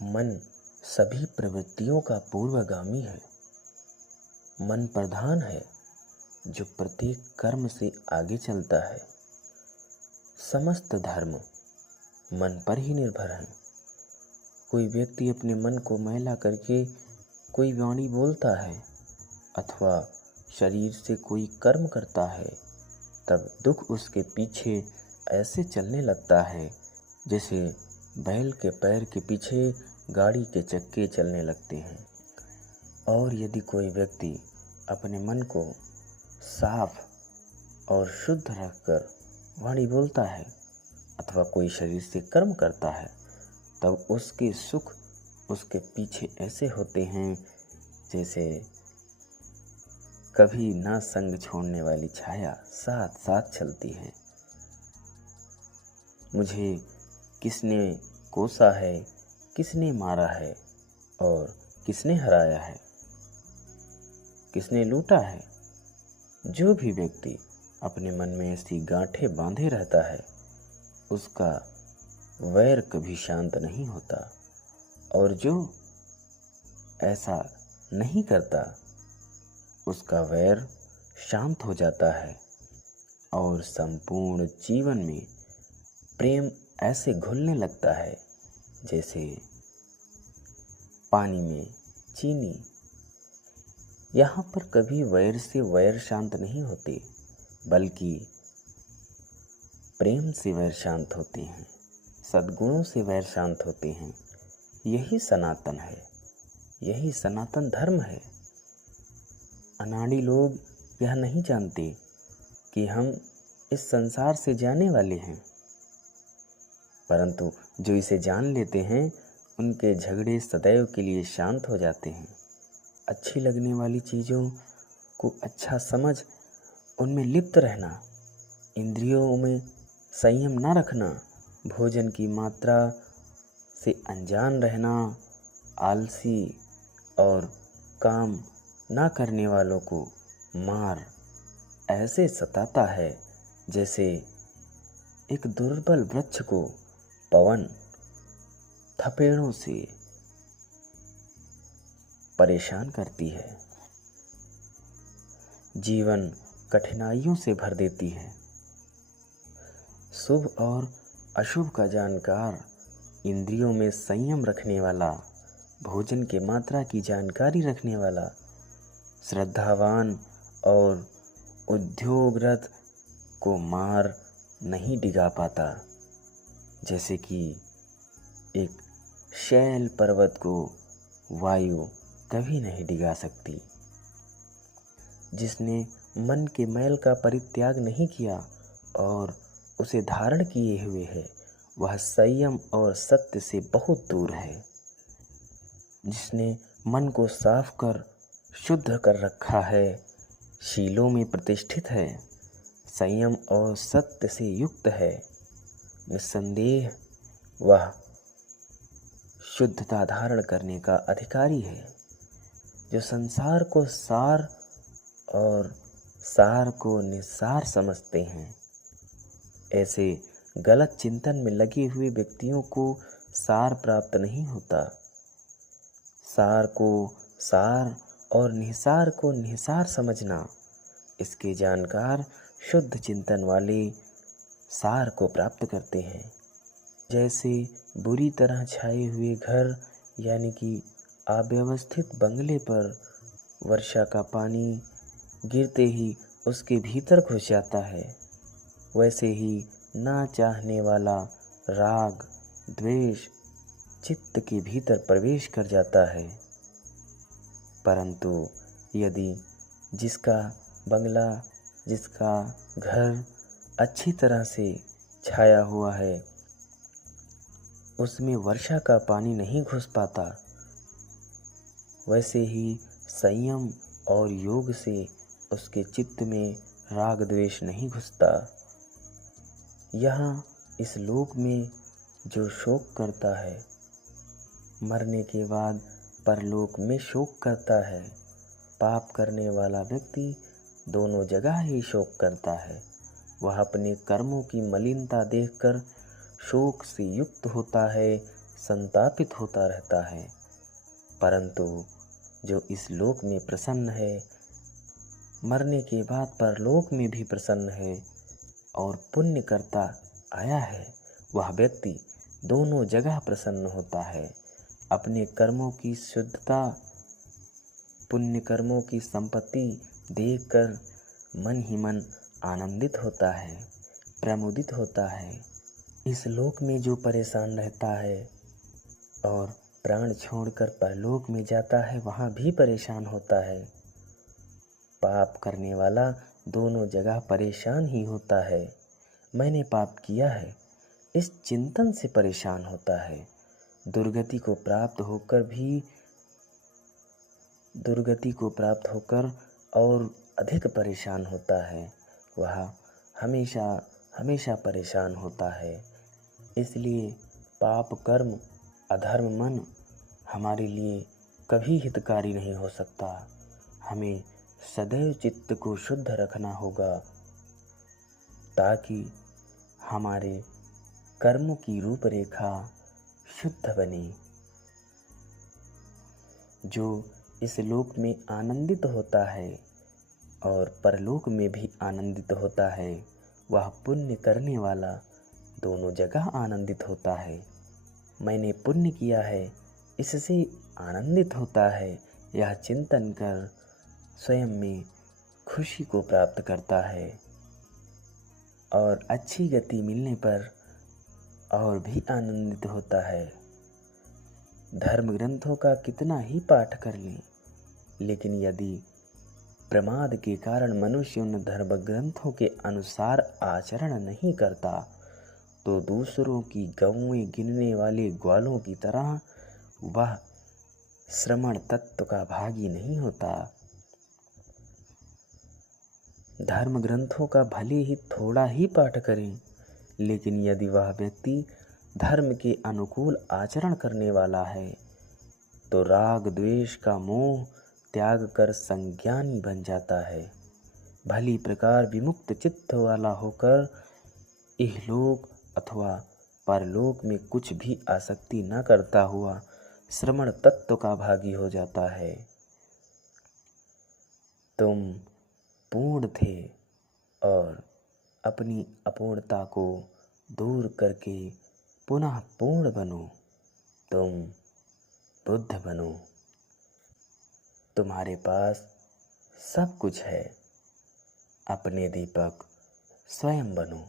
मन सभी प्रवृत्तियों का पूर्वगामी है। मन प्रधान है जो प्रत्येक कर्म से आगे चलता है। समस्त धर्म मन पर ही निर्भर है। कोई व्यक्ति अपने मन को मैला करके कोई वाणी बोलता है अथवा शरीर से कोई कर्म करता है, तब दुख उसके पीछे ऐसे चलने लगता है जैसे बैल के पैर के पीछे गाड़ी के चक्के चलने लगते हैं। और यदि कोई व्यक्ति अपने मन को साफ और शुद्ध रखकर वाणी बोलता है अथवा कोई शरीर से कर्म करता है, तब उसके सुख उसके पीछे ऐसे होते हैं जैसे कभी ना संग छोड़ने वाली छाया साथ साथ चलती है। मुझे किसने कोसा है, किसने मारा है और किसने हराया है, किसने लूटा है। जो भी व्यक्ति अपने मन में ऐसी गांठें बांधे रहता है, उसका वैर कभी शांत नहीं होता। और जो ऐसा नहीं करता, उसका वैर शांत हो जाता है और संपूर्ण जीवन में प्रेम ऐसे घुलने लगता है जैसे पानी में चीनी। यहाँ पर कभी वैर से वैर शांत नहीं होते, बल्कि प्रेम से वैर शांत होते हैं, सद्गुणों से वैर शांत होते हैं। यही सनातन है, यही सनातन धर्म है। अनाड़ी लोग यह नहीं जानते कि हम इस संसार से जाने वाले हैं, परंतु जो इसे जान लेते हैं उनके झगड़े सदैव के लिए शांत हो जाते हैं। अच्छी लगने वाली चीज़ों को अच्छा समझ उनमें लिप्त रहना, इंद्रियों में संयम न रखना, भोजन की मात्रा से अनजान रहना, आलसी और काम ना करने वालों को मार ऐसे सताता है जैसे एक दुर्बल वृक्ष को पवन थपेड़ों से परेशान करती है। जीवन कठिनाइयों से भर देती है। शुभ और अशुभ का जानकार, इंद्रियों में संयम रखने वाला, भोजन के मात्रा की जानकारी रखने वाला, श्रद्धावान और उद्योगरत को मार नहीं डिगा पाता, जैसे कि एक शैल पर्वत को वायु कभी नहीं डिगा सकती। जिसने मन के मैल का परित्याग नहीं किया और उसे धारण किए हुए है, वह संयम और सत्य से बहुत दूर है। जिसने मन को साफ कर शुद्ध कर रखा है, शीलों में प्रतिष्ठित है, संयम और सत्य से युक्त है, निस्संदेह वह शुद्धता धारण करने का अधिकारी है। जो संसार को सार और सार को निस्सार समझते हैं, ऐसे गलत चिंतन में लगे हुए व्यक्तियों को सार प्राप्त नहीं होता। सार को सार और निसार को निसार समझना, इसके जानकार शुद्ध चिंतन वाले सार को प्राप्त करते हैं। जैसे बुरी तरह छाए हुए घर यानी कि अव्यवस्थित बंगले पर वर्षा का पानी गिरते ही उसके भीतर घुस जाता है, वैसे ही ना चाहने वाला राग द्वेष चित्त के भीतर प्रवेश कर जाता है। परंतु यदि जिसका बंगला, जिसका घर अच्छी तरह से छाया हुआ है, उसमें वर्षा का पानी नहीं घुस पाता, वैसे ही संयम और योग से उसके चित्त में राग द्वेष नहीं घुसता। यहाँ इस लोक में जो शोक करता है, मरने के बाद परलोक में शोक करता है। पाप करने वाला व्यक्ति दोनों जगह ही शोक करता है। वह अपने कर्मों की मलिनता देखकर शोक से युक्त होता है, संतापित होता रहता है, परंतु जो इस लोक में प्रसन्न है, मरने के बाद परलोक में भी प्रसन्न है और पुण्य करता आया है, वह व्यक्ति दोनों जगह प्रसन्न होता है। अपने कर्मों की शुद्धता, पुण्य कर्मों की संपत्ति देखकर मन ही मन आनंदित होता है, प्रमुदित होता है। इस लोक में जो परेशान रहता है और प्राण छोड़कर परलोक में जाता है, वहाँ भी परेशान होता है। पाप करने वाला दोनों जगह परेशान ही होता है। मैंने पाप किया है, इस चिंतन से परेशान होता है। दुर्गति को प्राप्त होकर और अधिक परेशान होता है। वह हमेशा हमेशा परेशान होता है। इसलिए पाप कर्म, अधर्म मन हमारे लिए कभी हितकारी नहीं हो सकता। हमें सदैव चित्त को शुद्ध रखना होगा ताकि हमारे कर्मों की रूपरेखा शुद्ध बने। जो इस लोक में आनंदित होता है और परलोक में भी आनंदित होता है, वह पुण्य करने वाला दोनों जगह आनंदित होता है। मैंने पुण्य किया है, इससे आनंदित होता है, यह चिंतन कर स्वयं में खुशी को प्राप्त करता है और अच्छी गति मिलने पर और भी आनंदित होता है। धर्म ग्रंथों का कितना ही पाठ कर लें, लेकिन यदि प्रमाद के कारण मनुष्य उन धर्म ग्रंथों के अनुसार आचरण नहीं करता, तो दूसरों की गौएं गिनने वाले ग्वालों की तरह वह श्रमण तत्व का भागी नहीं होता। धर्म ग्रंथों का भले ही थोड़ा ही पाठ करें, लेकिन यदि वह व्यक्ति धर्म के अनुकूल आचरण करने वाला है, तो राग द्वेष का मोह त्याग कर संज्ञानी बन जाता है। भली प्रकार विमुक्त चित्त वाला होकर इहलोक अथवा परलोक में कुछ भी आसक्ति न करता हुआ श्रमण तत्व का भागी हो जाता है। तुम पूर्ण थे और अपनी अपूर्णता को दूर करके पुनः पूर्ण बनो। तुम बुद्ध बनो। तुम्हारे पास सब कुछ है। अपने दीपक स्वयं बनो।